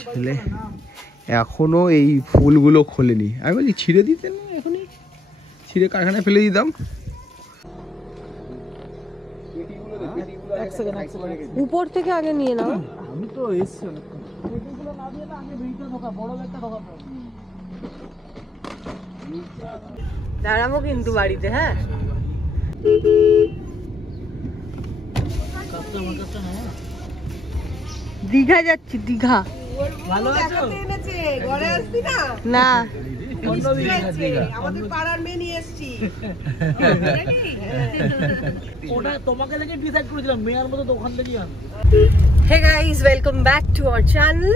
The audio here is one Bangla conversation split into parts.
ছেলে এখনো এই ফুলগুলো খোলেনি। আমি বলি ছিঁড়ে দিতেন না, এখনই ছিঁড়ে কারখানায় ফেলে দিতাম। উপর থেকে আগে নিয়ে নাও। আমি তো এসছি দাঁড়াবো কিন্তু বাড়িতে। হ্যাঁ দীঘা যাচ্ছি, দীঘা। ভালো আছো? না আমাদের পাড়ার মেয়ে নিয়ে এসেছি। ওটা তোমাকে দেখে ডিসাইড করেছিলাম মেয়ের মতো তো ওখান থেকেই আনবো। Hey guys, welcome back to our channel.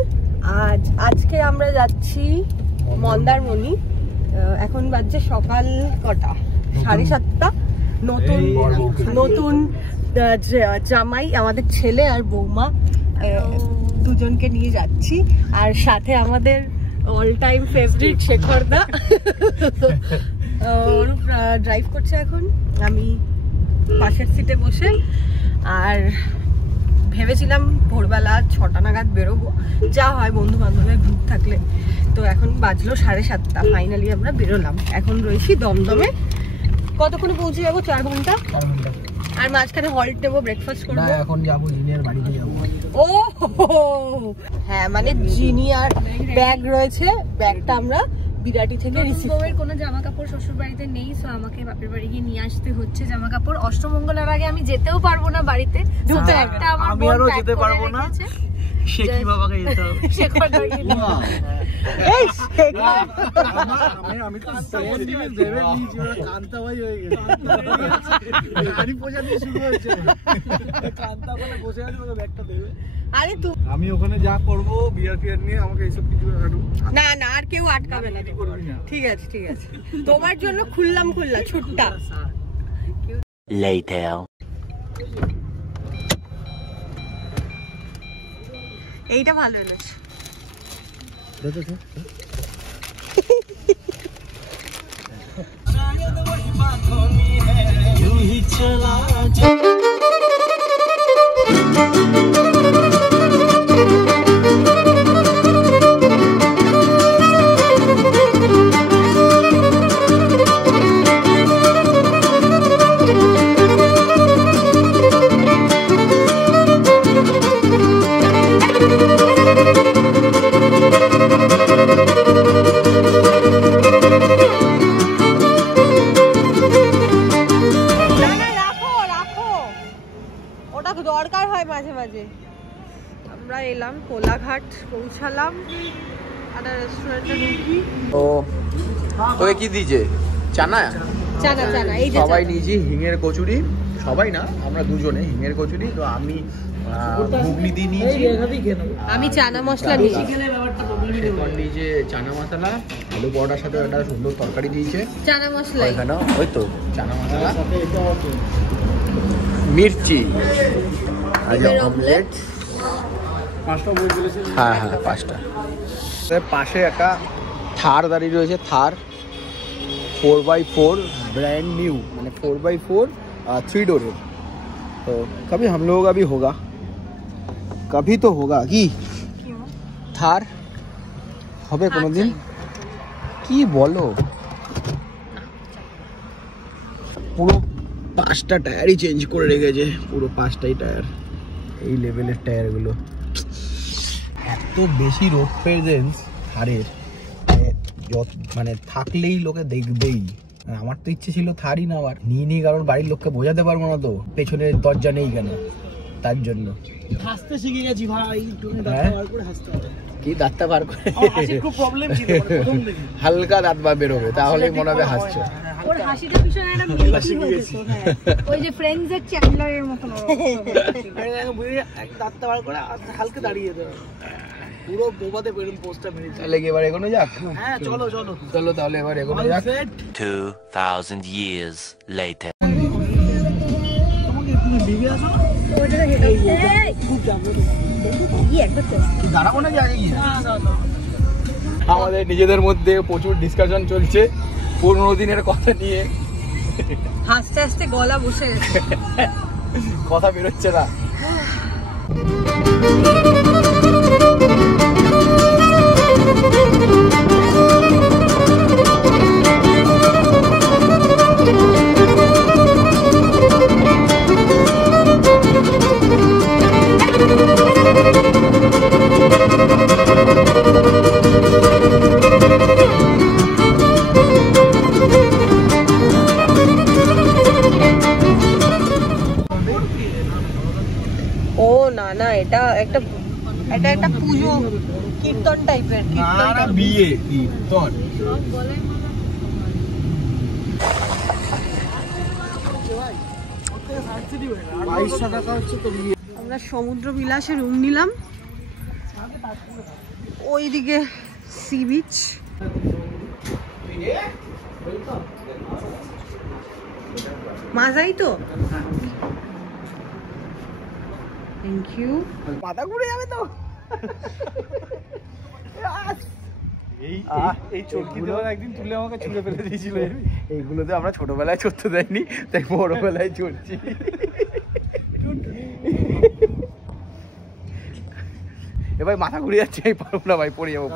আজকে আমরা যাচ্ছি মন্দারমণি। এখন বাজছে সকাল কটা, 7:30। নতুন জামাই আমাদের ছেলে আর বৌমা দুজনকে নিয়ে যাচ্ছি। আর সাথে আমাদের অল টাইম ফেভারিট শেখরদা ড্রাইভ করছে এখন, আমি পাশের সিটে বসে। আর ভেবেছিলাম ভোরবেলা 6টা নাগাদ বেরোবো, যা হয় বন্ধু বান্ধবের গ্রুপ থাকলে। তো এখন বাজলো 7:30। ফাইনালি আমরা বেরোলাম। এখন রয়েছি দমদমে। কতক্ষণে পৌঁছে যাবো? 4 ঘন্টা। আর মাঝখানে হল্ট নেবো, ব্রেকফাস্ট করবো। না, এখন যাবো জিনিয়ার বাড়িতে যাবো। ও হ্যাঁ, মানে জিনিয়ার ব্যাগ রয়েছে, ব্যাগটা আমরা বিরাটি থেকে রিসিভ। বউয়ের কোনো জামা কাপড় শ্বশুর বাড়িতে নেই, সো আমাকে বাপের বাড়ি গিয়ে নিয়ে আসতে হচ্ছে জামা কাপড়। অষ্টমঙ্গলার আগে আমি যেতেও পারবো না বাড়িতে, যেহেতু একটা আমার আমি আরো যেতে পারবো না। শেখি বাবাকে যেতে হবে। শেখর দাঁড়িয়ে এই আমি তো দেবে নিয়েছি, ওরা কান্তা ভাই হয়ে গেছে। গাড়ি পৌঁছাতে শুরু হয়েছে, কান্তা বলে বসে আছে, ওদের ব্যাগটা দেবে। আরে তুই আমি ওখানে যা করবো বিয়ার ফিয়ার নিয়ে আমাকে এইসব কিছু না না, আর কেউ আটকাবে না। ঠিক আছে ঠিক আছে, তোমার জন্য খুললা ছুটটা। এইটা ভালো এনেছে। দরকার হয় মাঝে মাঝে। আমরা এলাম কোলাঘাট, পৌঁছালাম। একটা রেস্টুরেন্টে ঢুকি। ও তোকে কি দিয়েছে? চানা চানা চানা এই যে সবাই নিয়েছি হিঙের কচুরি। সবাই না, আমরা দুজনে হিঙের কচুরি। তো আমি ঘুগনি দিয়ে নিয়েছি, আমি চানা মশলা নিয়েছি। নিয়েছে চানা মশলা, আলু পরোটার সাথে একটা সুন্দর তরকারি দিয়েছে। চানা মশলা এখানে ওই তো চানা মশলা, মির্চি, অমলেট। হ্যাঁ হ্যাঁ 5টা। পাশে একটা থার দাঁড়িয়ে রয়েছে, থার 4x4 ब्रांड न्यू, মানে 4x4 3 डोर। तो कभी हम लोगों का भी होगा, कभी तो होगा কি থার হবে কোনোদিন, কি বলো? পুরো 5টা টায়ারই চেঞ্জ করে রেখেছে, পুরো 5টাই টায়ার। এই লেভেলের টায়ারগুলো, এত বেশি রোড প্রেজেন্স থারের, মানে থাকলেই লোকে দেখবেই। আমার তো ইচ্ছে ছিল থারই নেওয়ার, নিয়ে কারণ বাড়ির লোককে বোঝাতে পারবো না তো পেছনে দরজা নেই কেন, তার জন্য। হাসতে শিখে গেছি ভাই, কি দাঁতটা বার করে খুব প্রবলেম ছিল প্রথম থেকে। হালকা দাঁত বার বেরোবে, তাহলেই মনে হবে হাসছো। ওর হাসিটা ভীষণ একটা মিষ্টি হয়েছে। ওই যে ফ্রেন্ডস এর চ্যান্ডলারের মতন দাঁতটা বার করে হালকা দাঁড়িয়ে দেবে, পুরো বোবাতে বেরুন পোস্টটা মেরে। তাহলে কি এবার এগোনো যাক? হ্যাঁ চলো চলো চলো তাহলে এবার এগোনো যাক। 2000 years later. আমাদের নিজেদের মধ্যে প্রচুর ডিসকাশন চলছে 15 দিনের কথা নিয়ে। হাসতে হাসতে গলা বসে গেছে, কথা বেরোচ্ছে না। কীর্তন টাইপের, বিয়ে কীর্তন। সব গলায় মালা। আমরা সমুদ্র বিলাসে রুম নিলাম, ওইদিকে সি বিচ। মাজাই তো, থ্যাংক ইউ। মাথা ঘুরে যাবে তো। এই চরকিগুলো একদিন তুলে আমাকে ছুঁড়ে ফেলে দিয়েছিল। এইগুলোতে আমরা ছোটবেলায় চড়তে দেয়নি, তাই বড়বেলায় চড়ছি। এ ভাই মাথা ঘুরে যাচ্ছে, এই পারবো না ভাই, পড়ে যাবো।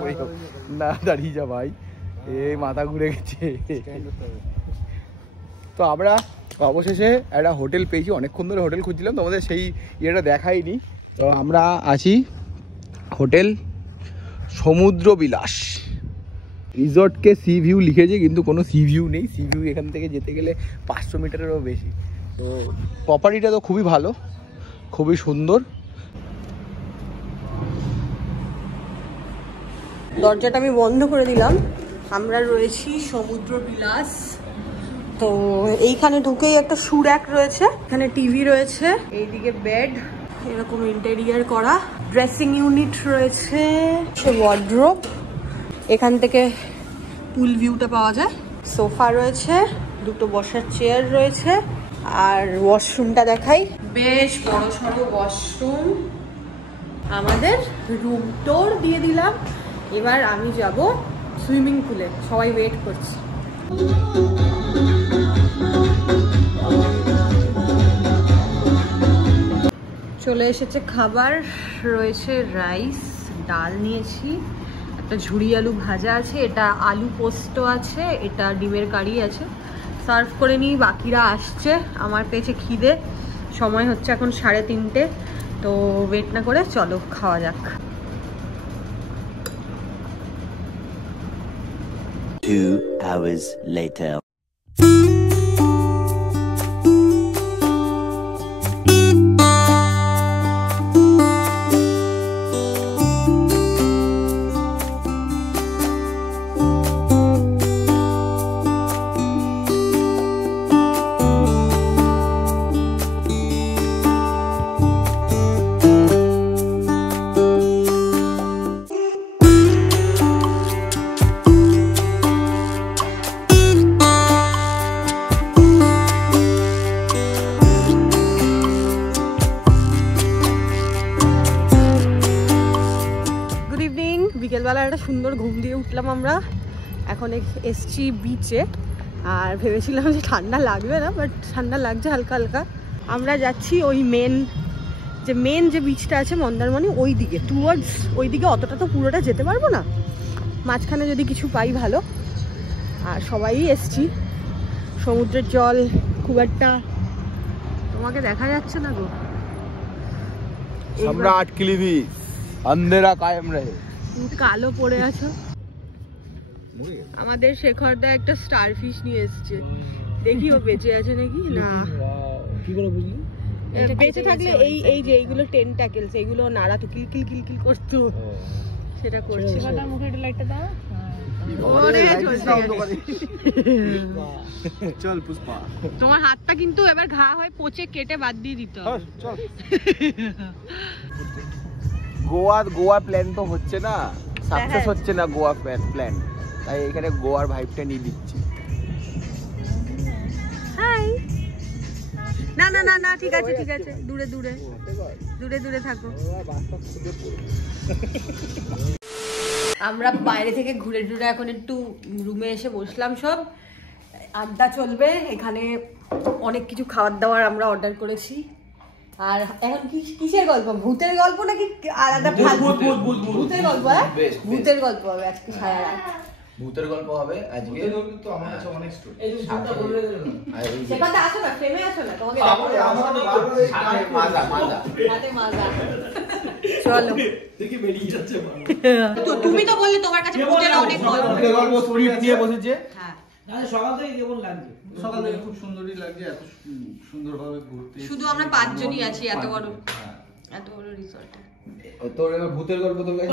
না দাঁড়িয়ে যা ভাই, এই মাথা ঘুরে গেছে। তো আমরা অবশেষে একটা হোটেল পেয়েছি, অনেকক্ষণ ধরে হোটেল খুঁজছিলাম, তোমাদের সেই ইয়েটা দেখাইনি। তো আমরা আছি হোটেল সমুদ্র বিলাস। রিসর্টকে সি ভিউ লিখেছে, কিন্তু কোনো সি ভিউ নেই। সি ভিউ এখান থেকে যেতে গেলে 500 মিটারেরও বেশি। তো প্রপার্টিটা তো খুবই ভালো, খুবই সুন্দর। দরজাটা আমি বন্ধ করে দিলাম। আমরা রয়েছি সমুদ্র বিলাস। তো এইখানে ঢুকেই একটা শু র্যাক রয়েছে, এখানে টিভি রয়েছে, এইদিকে বেড, এরকম ইন্টেরিয়ার করা, ড্রেসিং ইউনিট রয়েছে, ওয়ার্ড্রোব, এখান থেকে পুল ভিউটা পাওয়া যায়, সোফা রয়েছে, দুটো বসার চেয়ার রয়েছে, আর ওয়াশরুমটা দেখাই, বেশ বড় সড়ো ওয়াশরুম। আমাদের রুম টোর দিয়ে দিলাম। এবার আমি যাব সুইমিং পুলে, সবাই ওয়েট করছে। চলে এসেছে খাবার, রয়েছে রাইস, ডাল নিয়েছি, একটা ঝুড়ি আলু ভাজা আছে, এটা আলু পোস্ত আছে, এটা ডিমের কারি আছে। সার্ভ করে নিই, বাকিরা আসছে। আমার পেয়েছে খিদে, সময় হচ্ছে এখন 3:30, তো ওয়েট না করে চলো খাওয়া যাক। 2 hours later. বিকেলবেলা একটা সুন্দর ঘুম দিয়ে উঠলাম আমরা, এখন এসছি বিচে। আর ভেবেছিলাম যে ঠান্ডা লাগবে না, বাট ঠান্ডা লাগছে হালকা হালকা। আমরা যাচ্ছি ওই মেন যে বিচটা আছে মন্দারমণি, ওই দিকে, টুয়ার্ডস ওই দিকে। অতটা তো পুরোটা যেতে পারবো না, মাঝখানে যদি কিছু পাই ভালো। আর সবাই এসছি, সমুদ্রের জল খুব একটা তোমাকে দেখা যাচ্ছে না গো। সম্রাট কিলিবি আন্ধেরা কায়েম রহে। কালো পড়ে আছো। আমাদের শেখরদা একটা স্টারফিশ নিয়ে এসেছে, দেখি ও বেঁচে আছে নাকি না। কি করে বুঝলি? বেঁচে থাকলে এই যে এইগুলো টেন্টাকেলস, এইগুলো নাড়াতো, কিলকিল কিলকিল করতো, সেটা করছে। সেটা মুখে একটু লাইটটা দাও। ওরে চলছে গেছে। চল পুষ্পা, তোমার হাতটা কিন্তু এবার ঘা হয়, পচে কেটে বাদ দিয়ে দিতে হবে। চল। গোয়া প্ল্যান তো হচ্ছে না, সাকসেস হচ্ছে না গোয়া প্ল্যান, তাই এখানে গোয়ার ভাইবটা নিয়ে দিচ্ছি। হাই। না না না না, ঠিক আছে ঠিক আছে, দূরে দূরে দূরে দূরে থাকো। আমরা বাইরে থেকে ঘুরে ঘুরে এখন একটু রুমে এসে বসলাম, সব আড্ডা চলবে। এখানে অনেক কিছু খাবার দাবার আমরা অর্ডার করেছি। আর এখন কিসের গল্প, ভূতের গল্প নাকি আলাদা? ভূতের গল্প, ভূতের গল্প হবে আজকে সারা রাত। ভূতের গল্প হবে আজকে। তো আমার কাছে অনেক স্টোরি। সেখানে আসো না, ফ্রেমে আসো না, তোমাকে চলো। তো তুমি তো বললে তোমার কাছে ভূতের অনেক গল্প স্ক্রিপ্ট নিয়ে বসেছে। হ্যাঁ, সকাল থেকে কেমন লাগছে? সকাল থেকে খুব সুন্দরই লাগছে, এত সুন্দরভাবে ঘুরতে। শুধু আমরা 5 জনই আছি এত বড় রিসর্টে। তোর এবার ভূতের গল্প তোর কাছে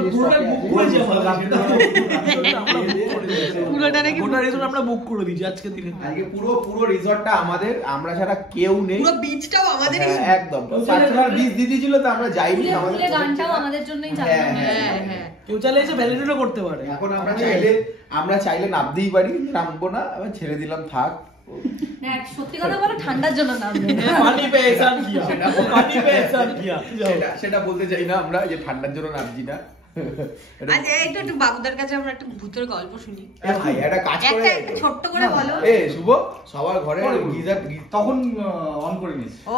আমরা বুক করে দিয়েছি আজকে দিনে। আজকে পুরো রিসর্টটা আমাদের, আমরা ছাড়া কেউ নেই। পুরো বিচটাও আমাদের। একদম বিচ দিদি ছিল তো আমরা যাইনি। আমাদের গানটাও আমাদের জন্যই চালানো। হ্যাঁ কেউ চাইলে এসে ভ্যালিডেটও করতে পারে। এখন আমরা চাইলে নামতেই পারি, নামবো না, আবার ছেড়ে দিলাম থাক। সত্যি কথা বলো, ঠান্ডার জন্য নামবে। সেটা বলতে চাই না আমরা যে ঠান্ডার জন্য নামছি না। আচ্ছা একটু বাবুদের কাছে আমরা একটু ভূতের গল্প শুনি। ভাই একটা কাজ করে, একটা ছোট্ট করে বলো। শুভ সবার ঘরে গিজার তখন অন করে নিস। ও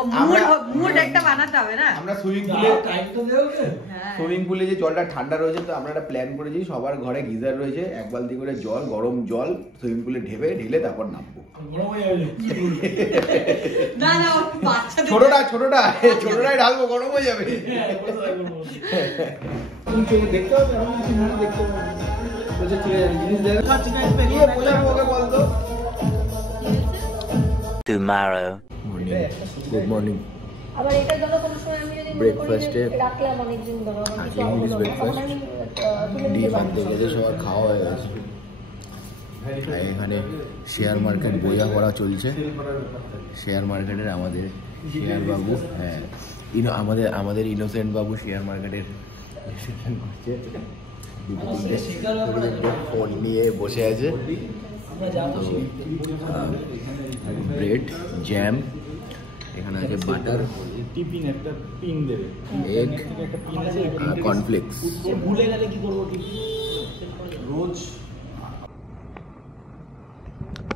মুড একটা বানাতে হবে না। আমরা সুইমিং পুলে যে জলটা ঠান্ডা রয়েছে, তো আমরা একটা প্ল্যান করেছি, সবার ঘরে গিজার রয়েছে, 1 বালতি করে জল, গরম জল সুইমিং পুলে ঢেলে তারপর নামবো। না না বাচ্চা ছোটটাই ঢালবো, গরম হয়ে যাবে। দেখতে হবে দেখতে হবে। Tomorrow. Good morning. আবার এটা ধরো কোনো সময় আমি যদি ব্রেকফাস্টে রাখলাম অনেকদিন ধরো ইংলিশ ব্রেকফাস্ট ডিম আনতে গেছে, সবার খাওয়া হয়ে গেছে। এখানে শেয়ার মার্কেট বইয়া করা চলছে। শেয়ার মার্কেটের আমাদের শেয়ার বাবু, হ্যাঁ আমাদের ইনোসেন্ট বাবু শেয়ার মার্কেটের করছে। ফোন নিয়ে বসে আছে। ব্রেড, জ্যাম, এখানে আছে বাটার, টিফিন একটা পিন দেবে, এগ, কর্নফ্লেক্স। ভুলে গেলে কি করবো? রোজ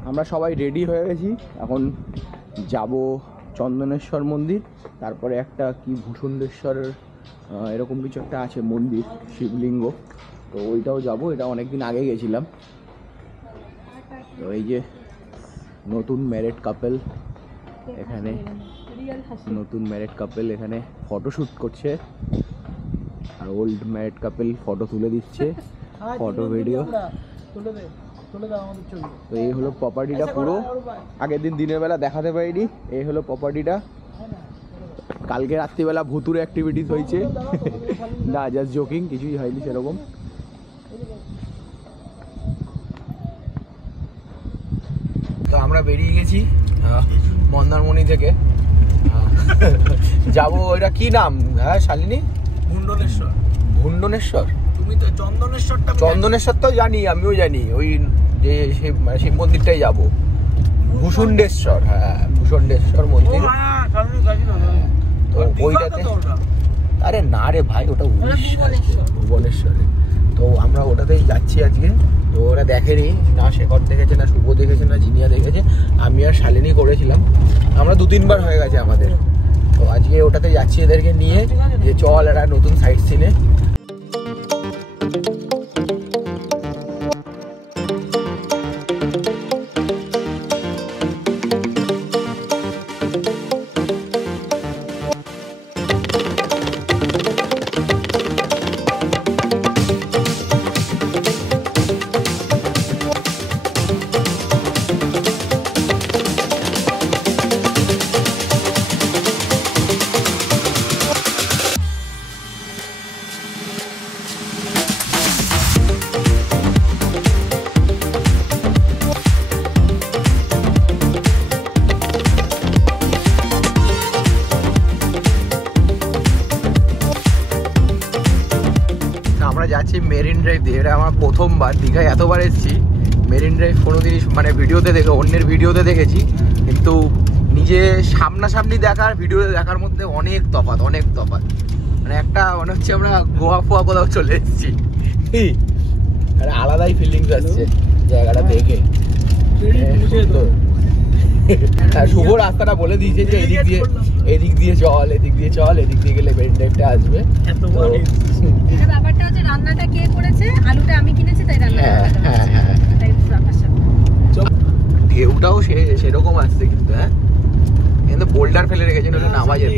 আমরা সবাই রেডি হয়ে গেছি, এখন যাব চন্দনেশ্বর মন্দির, তারপরে একটা কি ভূষণ্ডেশ্বরের এরকম কিছু একটা আছে মন্দির, শিবলিঙ্গ, তো ওইটাও যাব। এটা অনেকদিন আগে গেছিলাম। তো এই যে নতুন ম্যারেড কাপল এখানে, এখানে ফটোশ্যুট করছে, আর ওল্ড ম্যারেড কাপল ফটো তুলে দিচ্ছে, ফটো ভিডিও। তো এই হলো প্রপার্টিটা পুরো। আগের দিনের বেলা দেখাতে পারিনি, এই হলো প্রপার্টিটা। কালকে রাত্রিবেলা ভুতুরে অ্যাক্টিভিটিস হয়েছে, না জাস্ট জোকিং, কিছুই হয়নি সেরকম। তো আমরা বেরিয়ে গেছি মন্দারমণি থেকে, যাবো। এটা কি নাম? হ্যাঁ শালিনী, ভুন্ডনেশ্বর। তুমি তো চন্দনেশ্বর তো জানি, আমিও জানি, ওই যে শিব মন্দিরটাই যাবো। ভূষণ্ডেশ্বর, হ্যাঁ ভূষণ্ডেশ্বর মন্দির। তো ওইটাতে, আরে না রে ভাই, ওটা ভুবনেশ্বরে। তো আমরা ওটাতেই যাচ্ছি আজকে। তো ওরা দেখেনি, না শেখর দেখেছে, না শুভ দেখেছে, না জিনিয়া দেখেছে, আমি আর শালিনী করেছিলাম। আমরা 2-3 বার হয়ে গেছে আমাদের। তো আজকে ওটাতে যাচ্ছি এদেরকে নিয়ে, যে চল একটা নতুন সাইট সিনে। যাচ্ছি মেরিন ড্রাইভ দিয়ে। এটা আমার প্রথমবার, দীঘায় এতবার এসেছি, মেরিন ড্রাইভ কোনোদিনই মানে ভিডিওতে অন্যের ভিডিওতে দেখেছি, কিন্তু নিজে সামনাসামনি দেখার ভিডিওতে দেখার মধ্যে অনেক তফাৎ। মানে একটা মনে হচ্ছে আমরা গোয়া ফোয়া কোথাও চলে এসেছি, আলাদাই ফিলিংস আসছে জায়গাটা দেখে। শুভ রাস্তাটা বলে দিয়েছে যে এদিক দিয়ে চল, এদিক দিয়ে গেলে মেরিন ড্রাইভটা আসবে। ব্যাপারটা হচ্ছে রান্নাটা কে করেছে, আলুটা আমি কিনেছি, তাই রান্না। ঢেউটাও সেরকম আসছে কিন্তু, হ্যাঁ কিন্তু বোল্ডার ফেলে রেখেছে, নইলে নামা যেত।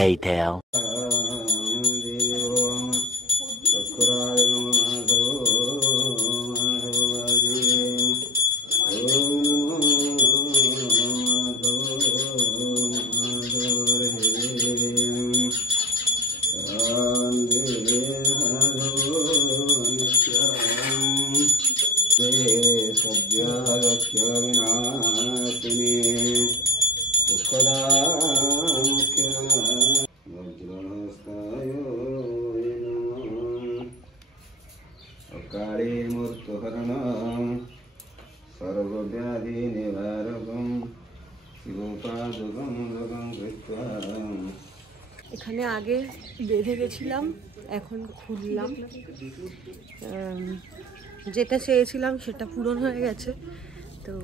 later. এখানে আগে বেঁধে গেছিলাম, এখন খুললাম। যেটা চেয়েছিলাম সেটা পূরণ হয়ে গেছে, তো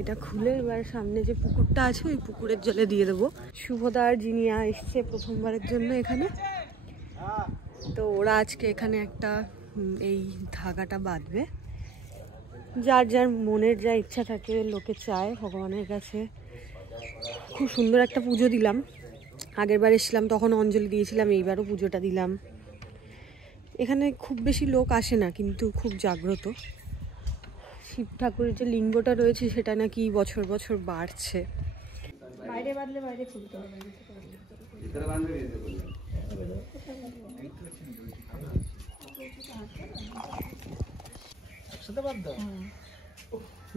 এটা খুলে এবার সামনে যে পুকুরটা আছে ওই পুকুরের জলে দিয়ে দেবো। শুভদার জিনিয়া এসছে প্রথমবারের জন্য এখানে, তো ওরা আজকে এখানে একটা এই ধাগাটা বাঁধবে। যার যার মনের যা ইচ্ছা থাকে, লোকে চায় ভগবানের কাছে। খুব সুন্দর একটা পুজো দিলাম, আগের বার এসেছিলাম তখন অঞ্জলি দিয়েছিলাম, এইবারও পুজোটা দিলাম। এখানে খুব বেশি লোক আসে না, কিন্তু খুব জাগ্রত। শিব ঠাকুরের যে লিঙ্গটা রয়েছে সেটা নাকি বছর বছর বাড়ছে। বাইরে বাঁধলে বাইরে খুলতে হবে।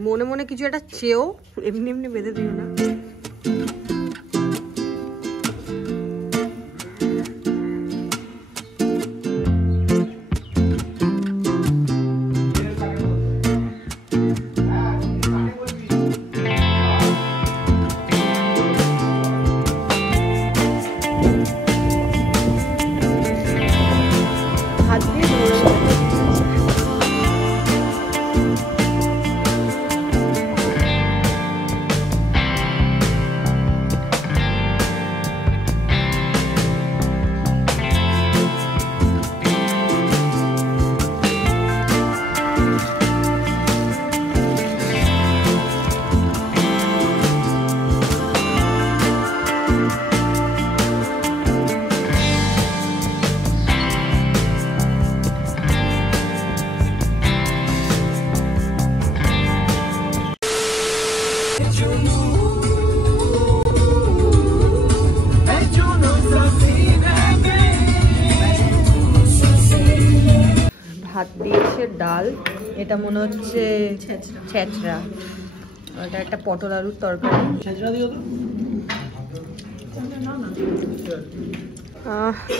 মনে মনে কিছু একটা চেয়েও এমনি এমনি বেঁধে দিও না। ভাত দিয়েছে, ডাল, এটা মনে হচ্ছে ছেঁচড়া, ওটা একটা পটল আলুর তরকারি।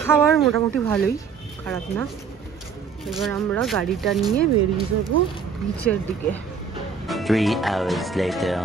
খাবার মোটামুটি ভালোই, খারাপ না। এবার আমরা গাড়িটা নিয়ে বেরিয়ে যাবো বিচের দিকে। 3 hours later.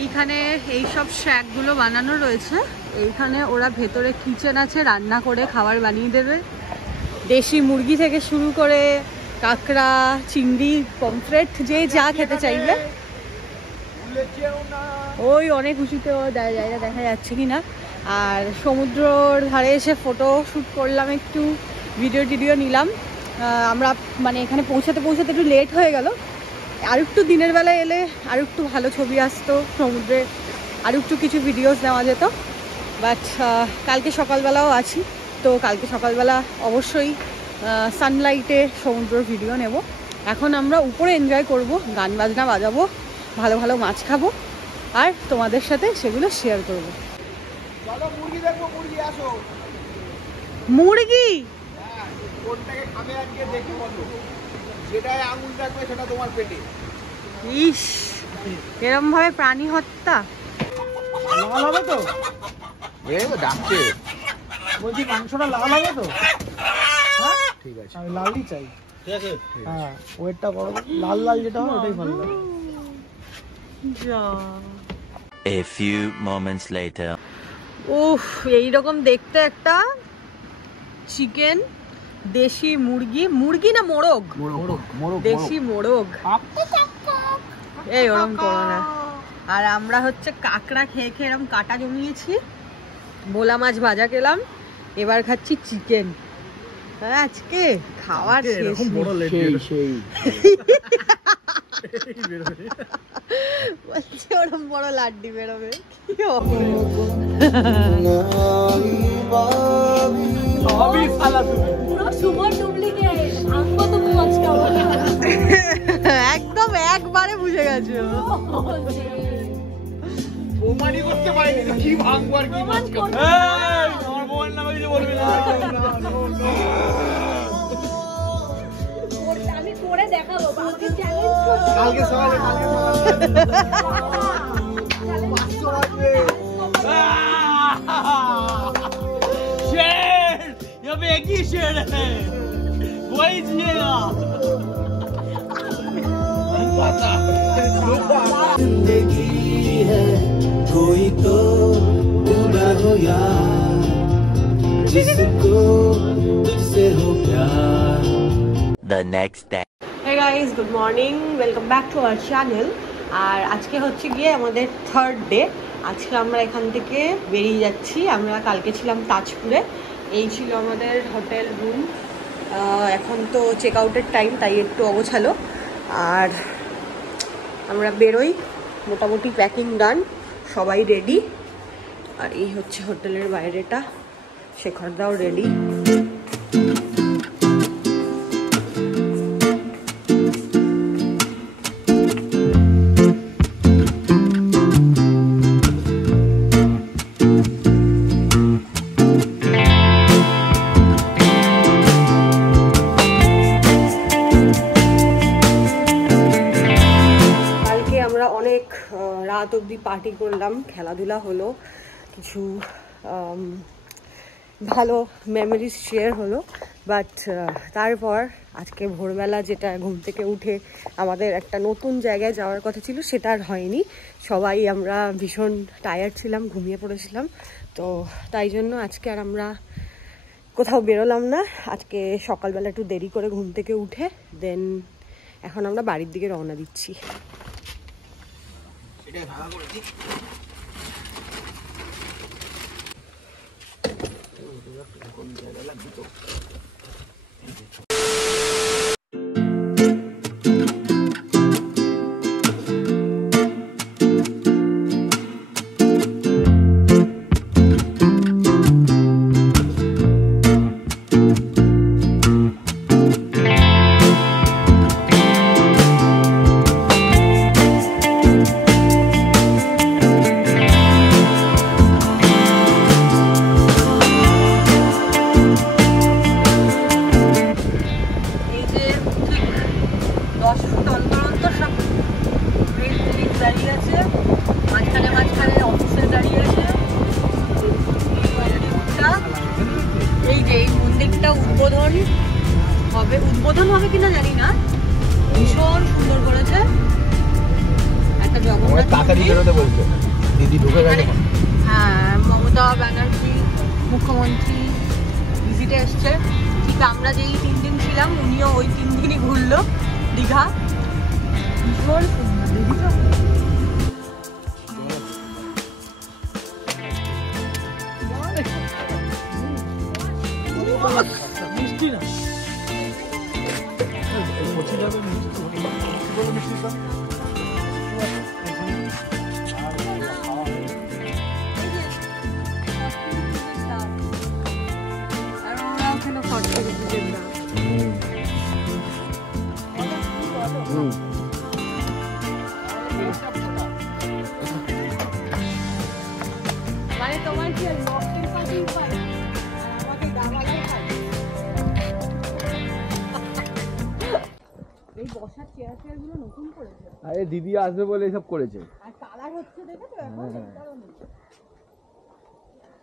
এইখানে এইসব শ্যাকগুলো বানানো রয়েছে। এইখানে ওরা ভেতরে কিচেন আছে, রান্না করে খাবার বানিয়ে দেবে। দেশি মুরগি থেকে শুরু করে কাঁকড়া, চিংড়ি, পমফ্রেট, যে যা খেতে চাইবে। ওই অনেক উঁচুতে জায়গা দেখা যাচ্ছে কিনা। আর সমুদ্রর ধারে এসে ফটো শ্যুট করলাম, একটু ভিডিও নিলাম। আমরা মানে এখানে পৌঁছাতে একটু লেট হয়ে গেল। আর একটু দিনের বেলায় এলে আর একটু ভালো ছবি আসতো, সমুদ্রে আর একটু কিছু ভিডিওস নেওয়া যেত। বাট কালকে সকালবেলাও আছি, তো কালকে সকালবেলা অবশ্যই সানলাইটে সমুদ্রের ভিডিও নেব। এখন আমরা উপরে এনজয় করব, গান বাজনা বাজাবো, ভালো ভালো মাছ খাবো, আর তোমাদের সাথে সেগুলো শেয়ার করবো। মুরগি ইস, এরম ভাবে প্রাণী হত্যা লাল হবে তো? ডাকছে, বলছি মাংসটা লাল হবে তো? হ্যাঁ ঠিক আছে, আমি লালই চাই। ঠিক আছে? হ্যাঁ ওয়েটটা বড়, লাল লাল যেটা হয় ওটাই ভালো লাগে। A few moments later. উফ, এইরকম দেখতে একটা চিকেন, দেশি মুরগি না মোরগ, দেশি মোরগ, এই ওরম করো না। আর আমরা হচ্ছে কাঁকড়া খেয়ে খেয়ে এরকম কাটা জমিয়েছি, ভোলা মাছ ভাজা খেলাম, এবার খাচ্ছি চিকেন। আজকে খাওয়ার শেষ নেই। সেই বলছে ওরম বড় লাড্ডি বেরোবে, কি হবে? একদম একবারে বুঝে গেছো। প্রমাণই করতে পারিনি তো কি ভাঙবো আর কি মাঝখানে। আমার বোন নামে কিছু বলবি না। আমি করে দেখাবো, কালকে চ্যালেঞ্জ করব। কালকে সকালে 500 রাখবে। शेर, ये भी एक ही शेर है, वही जिएगा। जिंदगी है कोई तो पूरा हो यार, जिसको तुझसे हो प्यार। The next day. Hey guys, good morning, welcome back to our channel. আর আজকে হচ্ছে গিয়ে আমাদের থার্ড ডে। আজকে আমরা এখান থেকে বেরিয়ে যাচ্ছি। আমরা কালকে ছিলাম তাজপুরে, এই ছিল আমাদের হোটেল রুম। এখন তো চেক আউটের টাইম, তাই একটু অগোছালো। আর আমরা বেরোই, মোটামুটি প্যাকিং ডান, সবাই রেডি। আর এই হচ্ছে হোটেলের বাইরেটা, শেখরদাও রেডি। রাত অবধি পার্টি করলাম, খেলাধুলা হলো, কিছু ভালো মেমোরিজ শেয়ার হলো। বাট তারপর আজকে ভোরবেলা যেটা ঘুম থেকে উঠে আমাদের একটা নতুন জায়গায় যাওয়ার কথা ছিল, সেটা আর হয়নি। সবাই আমরা ভীষণ টায়ার্ড ছিলাম, ঘুমিয়ে পড়েছিলাম। তো তাই জন্য আজকে আর আমরা কোথাও বেরোলাম না। আজকে সকালবেলা একটু দেরি করে ঘুম থেকে উঠে দেন এখন আমরা বাড়ির দিকে রওনা দিচ্ছি। উদ্বোধন হবে কিনা জানি না, ভীষণ সুন্দর করেছে। একটা জগন্নাথ তাড়াতাড়ি বেরোতে বলছে, দিদি ঢুকে গেছে। হ্যাঁ, মমতা ব্যানার্জি মুখ্যমন্ত্রী ভিজিটে এসছে। ঠিক আমরা যেই 3 দিন ছিলাম, উনিও ওই 3 দিনই ঘুরলো দীঘা। ভীষণ সুন্দর, দেখেছো? মিষ্টি না মিষ্টি যাবে, মিষ্টি বলে মিষ্টি তো আর ওরা ওখানে খরচা দিতে না। মানে তোমার কি লকের পাতি পারে, আমাকে দামাকে খায়। এই বসার চেয়ার গুলো নতুন করেছে। আরে দিদি আসবে বলে এসব করেছে। আর কালার হচ্ছে দেখেছো এখন, এই কারণে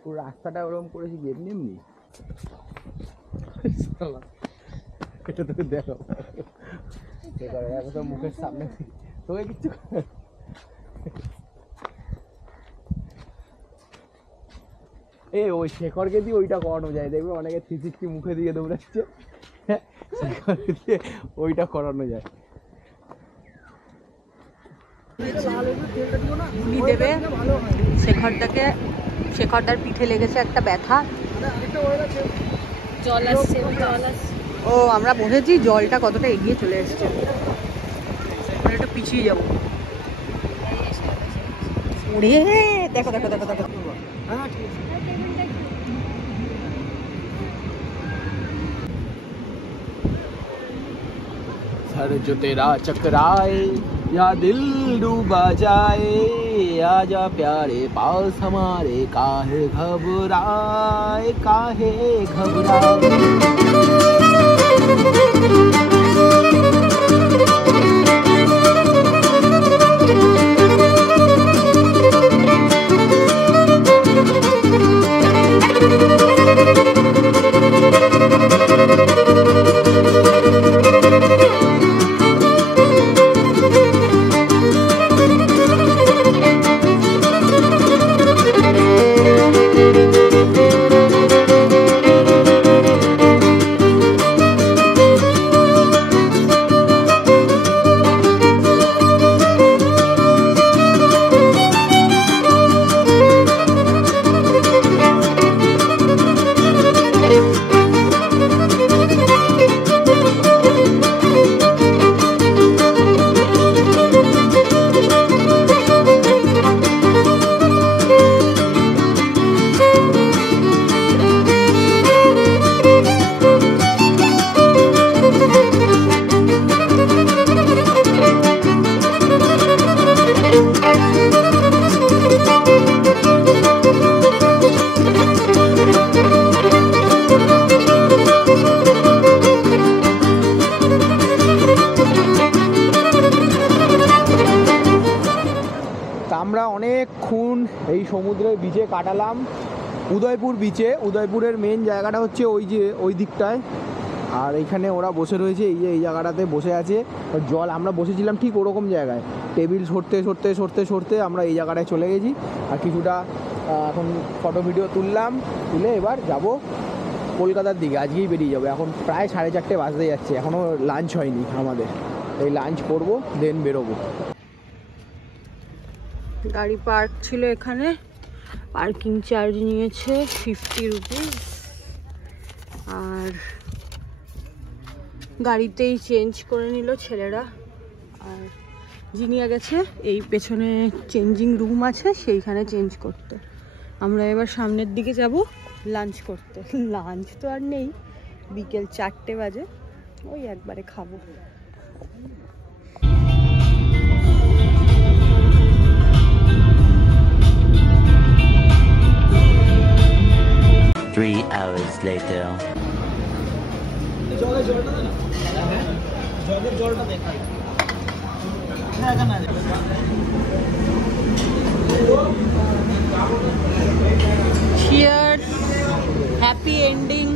পুরো রাস্তাটা ওরকম করেছি, এমনি এমনি। এটা তোকে দেখো একদম মুখের সামনে তোকে কিচ্ছু ওই শেখরকে দিয়ে ওইটা করানো যায়, দেখবে অনেকে 360 মুখে দিয়ে দৌড়াচ্ছে, শেখরকে দিয়ে ওইটা করানো যায়। দেবে শেখরদার পিঠে লেগেছে একটা ব্যথা। জল আসছে। ও আমরা বসেছি, জলটা কতটা এগিয়ে চলে এসছে, একটু পিছিয়ে যাবো। দেখো দেখো দেখো দেখো सर जो तेरा चकराए या दिल डूबा जाए, आजा प्यारे पास हमारे, काहे घबराए काहे घबराए। আমরা অনেকক্ষণ এই সমুদ্রের বিচে কাটালাম, উদয়পুর বিচে। উদয়পুরের মেন জায়গাটা হচ্ছে ওই যে ওই দিকটায়, আর এইখানে ওরা বসে রয়েছে, এই যে এই জায়গাটাতে বসে আছে। জল আমরা বসেছিলাম ঠিক ওরকম জায়গায়, টেবিল সরতে সরতে সরতে সরতে আমরা এই জায়গাটায় চলে গেছি। আর কিছুটা এখন ফটো ভিডিও তুললাম, তুলে এবার যাব কলকাতার দিকে, আজকেই বেরিয়ে যাবো। এখন প্রায় 4:30 বাজতে যাচ্ছে, এখনও লাঞ্চ হয়নি আমাদের, এই লাঞ্চ করব দেন বেরোবো। গাড়ি পার্ক ছিল এখানে, পার্কিং চার্জ নিয়েছে 50 রুপিস, আর গাড়িতেই চেঞ্জ করে নিল ছেলেরা। আর জিনিয়া গেছে এই পেছনে চেঞ্জিং রুম আছে, সেইখানে চেঞ্জ করতে। আমরা এবার সামনের দিকে যাব লাঞ্চ করতে। লাঞ্চ তো আর নেই, বিকেল 4টে বাজে, ওই একবারে খাবো। 3 hours later. Cheers, happy ending.